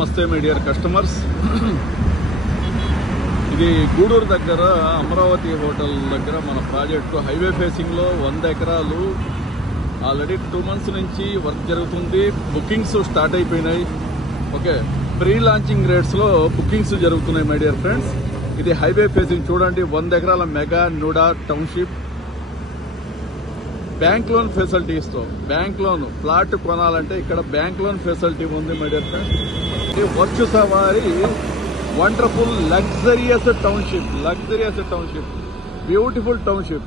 నమస్తే my dear customers. ఇది గూడూరు దగ్గర అమరావతి హోటల్ దగ్గర మన ప్రాజెక్టు హైవే ఫేసింగ్లో 100 ఎకరాలు ఆల్రెడీ 2 months నుంచి వర్క్ జరుగుతుంది. బుకింగ్స్ స్టార్ట్ అయిపోయినాయి. ఓకే, ప్రీ లాంచింగ్ రేట్స్లో బుకింగ్స్ జరుగుతున్నాయి మై డియర్ ఫ్రెండ్స్. ఇది హైవే ఫేసింగ్ చూడండి, 100 ఎకరాల mega NUDA township. Bank loan ఫెసిలిటీస్తో బ్యాంక్ లోన్ ప్లాట్ కొనాలంటే ఇక్కడ బ్యాంక్ లోన్ ఫెసిలిటీ ఉంది మై డియర్ ఫ్రెండ్స్. ఇది వర్చు సవారి wonderful luxurious township, beautiful township.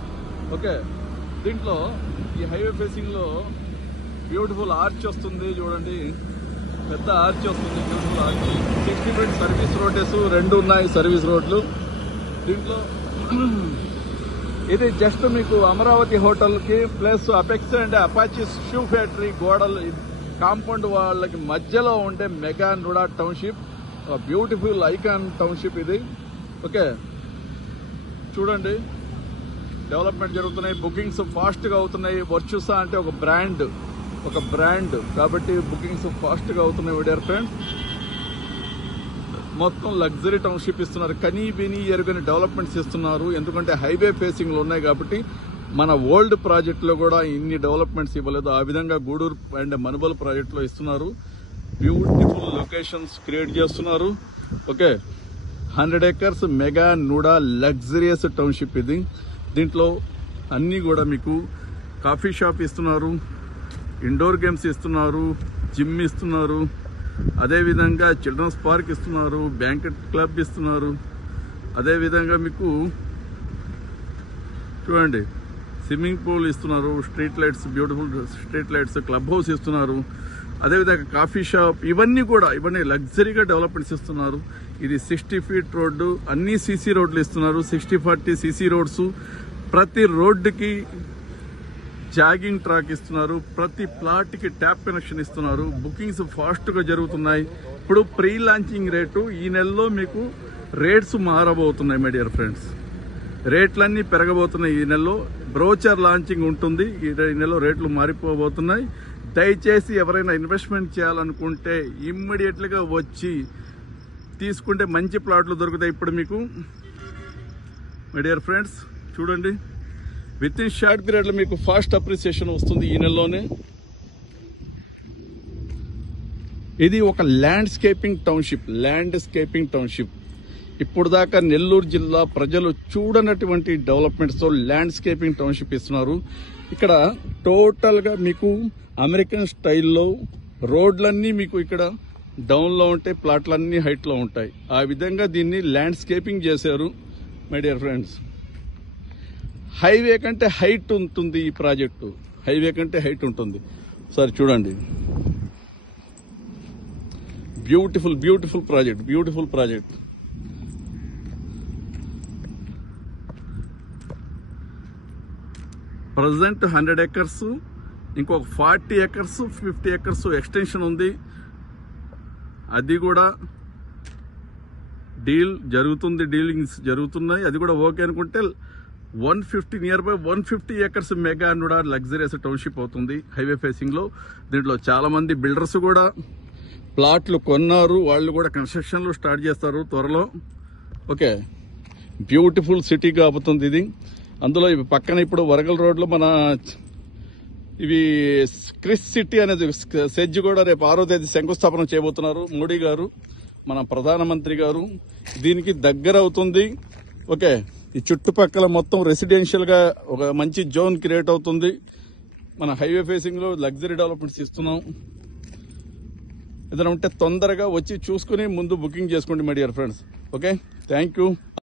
Okay, దీంట్లో ఈ హైవే ఫేసింగ్ లో బ్యూటిఫుల్ ఆర్చ్ వస్తుంది చూడండి, పెద్ద ఆర్చ్ వస్తుంది, beautiful arch. 60 feet service roads 2 ఉన్నాయి, సర్వీస్ రోడ్లు. దీంట్లో ఇది జస్ట్ మీకు అమరావతి హోటల్ కి plus apex and Apache shoe factory గోడలు కాంపౌండ్ వాళ్ళకి మధ్యలో ఉండే mega NUDA township, beautiful icon township ఇది. ఓకే, చూడండి డెవలప్మెంట్ జరుగుతున్నాయి, బుకింగ్స్ ఫాస్ట్ గా అవుతున్నాయి. వర్చుసా అంటే ఒక బ్రాండ్ కాబట్టి బుకింగ్స్ ఫాస్ట్ గా అవుతున్నాయి డియర్ ఫ్రెండ్స్. మొత్తం లగ్జరీ టౌన్షిప్ ఇస్తున్నారు, కనీ విని ఎరుగని డెవలప్మెంట్స్ ఇస్తున్నారు. ఎందుకంటే హైవే ఫేసింగ్ లో ఉన్నాయి కాబట్టి. మన ఓల్డ్ ప్రాజెక్ట్ లో కూడా ఇన్ని డెవలప్మెంట్స్ ఇవ్వలేదు, ఆ విధంగా గూడూరు అండ్ మనుబోలు ప్రాజెక్ట్ లో ఇస్తున్నారు. బ్యూటిఫుల్ లొకేషన్స్ క్రియేట్ చేస్తున్నారు. Okay, 100 acres mega NUDA luxurious township ఇది. దీంట్లో అన్నీ కూడా మీకు కాఫీ షాప్ ఇస్తున్నారు, ఇండోర్ గేమ్స్ ఇస్తున్నారు, జిమ్ ఇస్తున్నారు, అదేవిధంగా చిల్డ్రన్స్ పార్క్ ఇస్తున్నారు, బ్యాంకెట్ క్లబ్ ఇస్తున్నారు. అదేవిధంగా మీకు చూడండి స్విమ్మింగ్ పూల్ ఇస్తున్నారు, street lights, beautiful street lights, club house ఇస్తున్నారు. అదేవిధంగా కాఫీ షాప్, ఇవన్నీ లగ్జరీగా డెవలప్మెంట్స్ ఇస్తున్నారు. ఇది 60 feet రోడ్డు, అన్ని సీసీ రోడ్లు ఇస్తున్నారు, 60/40 సీసీ రోడ్స్. ప్రతి రోడ్డుకి జాగింగ్ ట్రాక్ ఇస్తున్నారు, ప్రతి ప్లాట్ కి ట్యాప్ కనెక్షన్ ఇస్తున్నారు. బుకింగ్స్ ఫాస్ట్ గా జరుగుతున్నాయి. ఇప్పుడు ప్రీ లాంచింగ్ రేటు ఈ నెలలో మీకు రేట్స్ మారబోతున్నాయి మై డియర్ ఫ్రెండ్స్. రేట్లన్నీ పెరగబోతున్నాయి ఈ నెలలో. బ్రోచర్ లాంచింగ్ ఉంటుంది, ఈ నెలలో రేట్లు మారిపోబోతున్నాయి. దయచేసి ఎవరైనా ఇన్వెస్ట్మెంట్ చేయాలనుకుంటే ఇమ్మీడియట్ గా వచ్చి తీసుకుంటే మంచి ప్లాట్లు దొరుకుతాయి. ఇప్పుడు మీకు మై డియర్ ఫ్రెండ్స్ చూడండి, విత్ ఇన్ షార్ట్ పీరియడ్ లో మీకు ఫాస్ట్ అప్రిసియేషన్ వస్తుంది ఈ నెలలోనే. ఇది ఒక ల్యాండ్స్కేపింగ్ టౌన్షిప్. ఇప్పుడు దాకా నెల్లూరు జిల్లా ప్రజలు చూడనటువంటి డెవలప్మెంట్స్ తో ల్యాండ్స్కేపింగ్ టౌన్షిప్ ఇస్తున్నారు. ఇక్కడ టోటల్ గా మీకు అమెరికన్ స్టైల్లో రోడ్లన్నీ మీకు ఇక్కడ డౌన్ లో ఉంటాయి, ప్లాట్లన్నీ హైట్ లో ఉంటాయి. ఆ విధంగా దీన్ని ల్యాండ్స్కేపింగ్ చేశారు మై డియర్ ఫ్రెండ్స్. హైవే కంటే హైట్ ఉంటుంది ఈ ప్రాజెక్టు, సరే చూడండి, బ్యూటిఫుల్ ప్రాజెక్ట్. ప్రజెంట్ 100 acres, ఇంకొక 40 acres 50 acres ఎక్స్టెన్షన్ ఉంది. అది కూడా డీలింగ్స్ జరుగుతున్నాయి. అది కూడా ఓకే అనుకుంటే 150 near by 150 acres mega NUDA luxurious township అవుతుంది హైవే ఫేసింగ్ లో. దీంట్లో చాలా మంది బిల్డర్స్ కూడా ప్లాట్లు కొన్నారు, వాళ్ళు కూడా కన్స్ట్రక్షన్లు స్టార్ట్ చేస్తారు త్వరలో. ఓకే, బ్యూటిఫుల్ సిటీ కాబోతుంది ఇది. అందులో ఇవి పక్కన ఇప్పుడు వరగల్ రోడ్లో మన ఇవి క్రిస్ సిటీ అనేది సెజ్ కూడా రేపు 6వ తేదీ శంకుస్థాపన చేయబోతున్నారు మోడీ గారు, మన ప్రధానమంత్రి గారు. దీనికి దగ్గర అవుతుంది. ఓకే, ఈ చుట్టుపక్కల మొత్తం రెసిడెన్షియల్ గా ఒక మంచి జోన్ క్రియేట్ అవుతుంది. మన హైవే ఫేసింగ్ లో లగ్జరీ డెవలప్మెంట్స్ ఇస్తున్నాం. ఏదైనా ఉంటే తొందరగా వచ్చి చూసుకుని ముందు బుకింగ్ చేసుకోండి my dear friends. Okay, thank you.